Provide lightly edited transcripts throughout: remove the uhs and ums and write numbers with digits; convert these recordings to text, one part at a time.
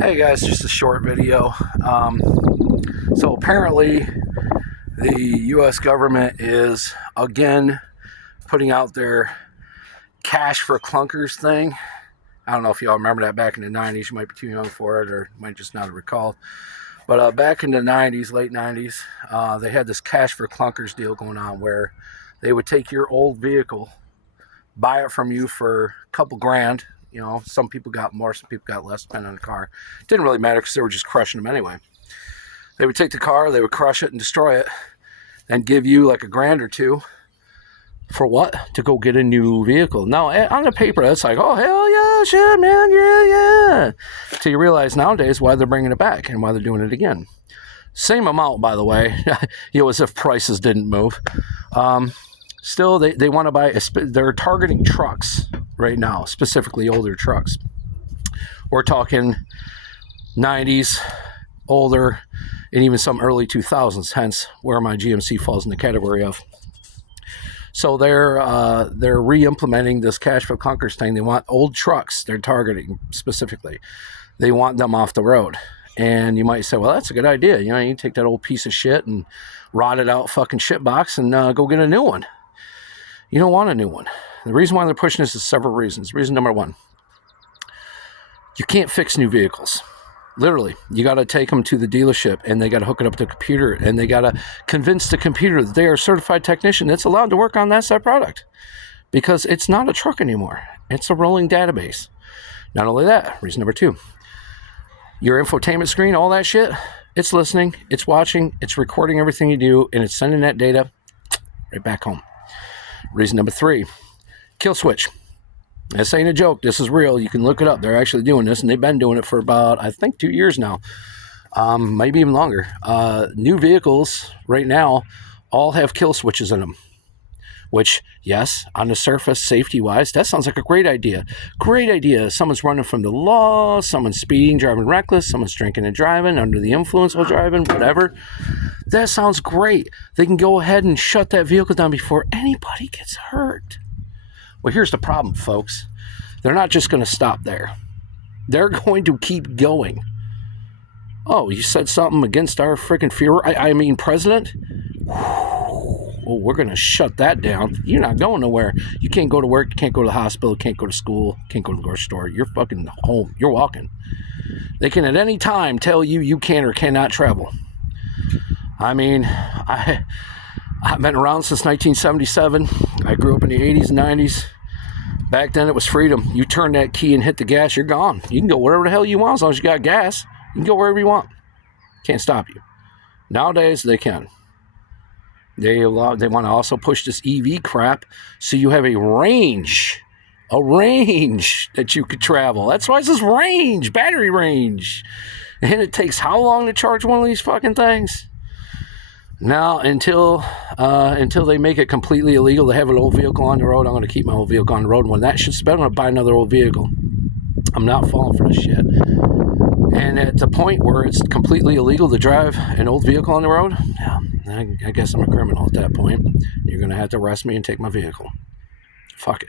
Hey guys, just a short video. So apparently the US government is again putting out their cash for clunkers thing. I don't know if y'all remember that back in the 90s. You might be too young for it or might just not recall. But back in the 90s, late 90s, they had this cash for clunkers deal going on where they would take your old vehicle, buy it from you for a couple grand. You know, some people got more, some people got less, depending on the car. It didn't really matter because they were just crushing them anyway. They would take the car, they would crush it and destroy it, and give you like a grand or two for what? To go get a new vehicle. Now, on the paper, that's like, oh, hell yeah, shit, man, yeah. Till you realize nowadays why they're bringing it back and why they're doing it again. Same amount, by the way, as if prices didn't move. Still, they want to buy, they're targeting trucks right now, specifically older trucks. We're talking 90s, older, and even some early 2000s, hence where my GMC falls in the category of. So they're re-implementing this cash for clunkers thing. They want old trucks, they're targeting specifically. They want them off the road. And you might say, well, that's a good idea. You know, you can take that old piece of shit and rot it out fucking shit box and go get a new one. You don't want a new one. The reason why they're pushing this is several reasons. Reason number one, you can't fix new vehicles. Literally, you got to take them to the dealership and they got to hook it up to the computer and they got to convince the computer that they are a certified technician that's allowed to work on that product, because it's not a truck anymore. It's a rolling database. Not only that, reason number two, your infotainment screen, all that shit, it's listening, it's watching, it's recording everything you do, and it's sending that data right back home. Reason number three, kill switch. This ain't a joke. This is real. You can look it up. They're actually doing this, and they've been doing it for about, I think, 2 years now, maybe even longer. New vehicles right now all have kill switches in them, which, yes, on the surface, safety-wise, that sounds like a great idea. Great idea. Someone's running from the law, someone's speeding, driving reckless, someone's drinking and driving, under the influence while driving, whatever. That sounds great. They can go ahead and shut that vehicle down before anybody gets hurt. Well, here's the problem, folks. They're not just going to stop there. They're going to keep going. Oh, you said something against our freaking Führer? I mean, president? Well, we're going to shut that down. You're not going nowhere. You can't go to work. You can't go to the hospital. Can't go to school. Can't go to the grocery store. You're fucking home. You're walking. They can at any time tell you you can or cannot travel. I mean, I've been around since 1977. I grew up in the 80s and 90s. Back then, it was freedom. You turn that key and hit the gas, you're gone. You can go wherever the hell you want as long as you got gas. You can go wherever you want. Can't stop you. Nowadays, they can. They want to also push this EV crap so you have a range that you could travel. That's why it says range, battery range. And it takes how long to charge one of these fucking things? Now, until they make it completely illegal to have an old vehicle on the road, I'm going to keep my old vehicle on the road. And when that shit's spent, I'm going to buy another old vehicle. I'm not falling for this shit. And at the point where it's completely illegal to drive an old vehicle on the road, I guess I'm a criminal at that point. You're going to have to arrest me and take my vehicle. Fuck it.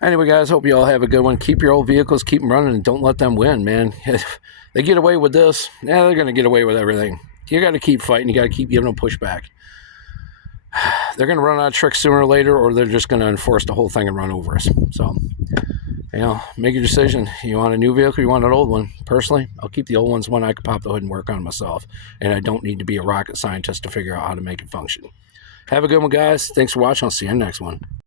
Anyway, guys, hope you all have a good one. Keep your old vehicles, keep them running, and don't let them win, man. If they get away with this, yeah, they're going to get away with everything. You got to keep fighting. You got to keep giving them pushback. They're going to run out of tricks sooner or later, or they're just going to enforce the whole thing and run over us. So, you know, make your decision. You want a new vehicle, you want an old one. Personally, I'll keep the old ones when I can pop the hood and work on it myself. And I don't need to be a rocket scientist to figure out how to make it function. Have a good one, guys. Thanks for watching. I'll see you in the next one.